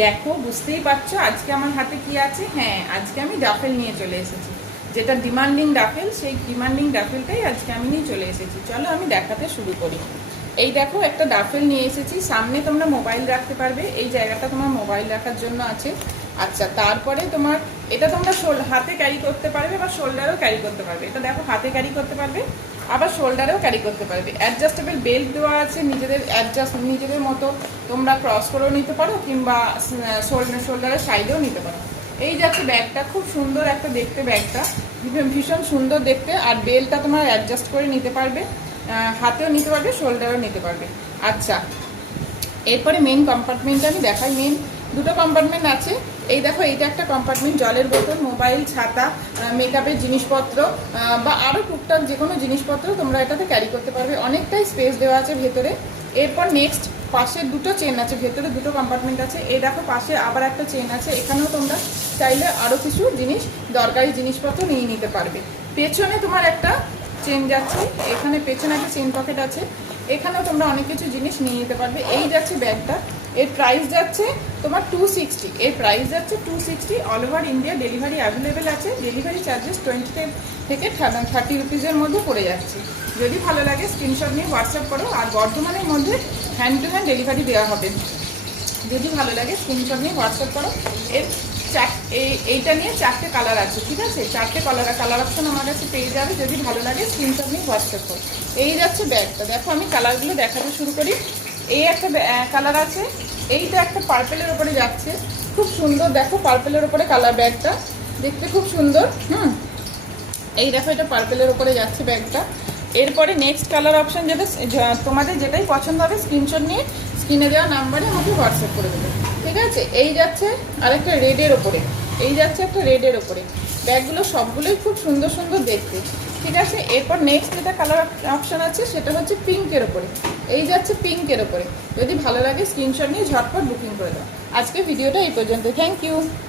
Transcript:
দেখো বুঝতেই পারছো আজকে আমার হাতে কি আছে। হ্যাঁ, আজকে আমি ডাফেল নিয়ে চলে এসেছি, যেটা ডিমান্ডিং ডাফেল, সেই ডিমান্ডিং ডাফেলটাই আজকে আমি নিয়ে চলে এসেছি। চলো আমি দেখাতে শুরু করি। এই দেখো একটা ডাফেল নিয়ে এসেছি, সামনে তোমরা মোবাইল রাখতে পারবে, এই জায়গাটা তোমার মোবাইল রাখার জন্য আছে। আচ্ছা, তারপরে তোমার এটা তোমরা হাতে ক্যারি করতে পারবে বা শোল্ডারেও ক্যারি করতে পারবে। এটা দেখো হাতে ক্যারি করতে পারবে, আবার শোল্ডারেও ক্যারি করতে পারবে। অ্যাডজাস্টেবল বেল্ট দেওয়া আছে, নিজেদের মতো তোমরা ক্রস করেও নিতে পারো কিংবা শোল্ডারের সাইডেও নিতে পারো। এই যাচ্ছে ব্যাগটা, খুব সুন্দর একটা দেখতে ব্যাগটা, ভীষণ সুন্দর দেখতে। আর বেল্টটা তোমার অ্যাডজাস্ট করে নিতে পারবে, হাতেও নিতে পারবে, শোল্ডারও নিতে পারবে। আচ্ছা, এরপরে মেন কম্পার্টমেন্টটা আমি দেখাই। মেন দুটো কম্পার্টমেন্ট আছে। এই দেখো, এইটা একটা কম্পার্টমেন্ট, জলের বোতল, মোবাইল, ছাতা, মেকআপের জিনিসপত্র বা আরও টুকটাক যে কোনো জিনিসপত্র তোমরা এটাতে ক্যারি করতে পারবে। অনেকটাই স্পেস দেওয়া আছে ভেতরে। এরপর নেক্সট পাশে দুটো চেন আছে, ভেতরে দুটো কম্পার্টমেন্ট আছে। এই দেখো পাশে আবার একটা চেন আছে, এখানেও তোমরা চাইলে আরও কিছু জিনিস, দরকারি জিনিসপত্র নিয়ে নিতে পারবে। পেছনে তোমার একটা চেন যাচ্ছে, এখানে পেছনে একটা চেন পকেট আছে, এখানেও তোমরা অনেক কিছু জিনিস নিয়ে নিতে পারবে। এই যাচ্ছে ব্যাগটা, এর প্রাইস যাচ্ছে তোমার 260। এর প্রাইস যাচ্ছে 260। All over India delivery available আছে। ডেলিভারি চার্জেস 20 থেকে 30 রুপিসের মধ্যে পড়ে যাচ্ছে। যদি ভালো লাগে স্ক্রিনশট নিয়ে হোয়াটসঅ্যাপ করো, আর বর্ধমানের মধ্যে হ্যান্ড টু হ্যান্ড ডেলিভারি দেওয়া হবে। যদি ভালো লাগে স্ক্রিনশট নিয়ে হোয়াটসঅ্যাপ করো। এর এইটা নিয়ে 4টে কালার আছে, ঠিক আছে? 4টে কালার অপশন আমার কাছে পেয়ে যাবে। যদি ভালো লাগে স্ক্রিনশট নিয়ে হোয়াটসঅ্যাপ করো। এই যাচ্ছে ব্যাগটা, দেখো আমি কালারগুলো দেখাতে শুরু করি। এই একটা কালার আছে, এইটা একটা পার্পেলের ওপরে যাচ্ছে, খুব সুন্দর। দেখো পার্পেলের ওপরে কালার, ব্যাগটা দেখতে খুব সুন্দর। এই দেখো এটা পার্পেলের ওপরে যাচ্ছে ব্যাগটা। এরপরে নেক্সট কালার অপশন, যেটা তোমাদের যেটাই পছন্দ হবে স্ক্রিনশট নিয়ে স্ক্রিনে দেওয়া নাম্বারে আমাকে হোয়াটসঅ্যাপ করে দেবে, ঠিক আছে? এই যাচ্ছে আরেকটা রেডের ওপরে, এই যাচ্ছে একটা রেডের ওপরে। ব্যাগগুলো সবগুলোই খুব সুন্দর সুন্দর দেখতে, ঠিক আছে? এরপর নেক্সট যেটা কালার অপশন আছে সেটা হচ্ছে পিঙ্কের ওপরে, এই যাচ্ছে পিঙ্কের ওপরে। যদি ভালো লাগে স্ক্রিনশট নিয়ে ঝটপট বুকিং করে দাও। আজকে ভিডিওটা এই পর্যন্ত। Thank you.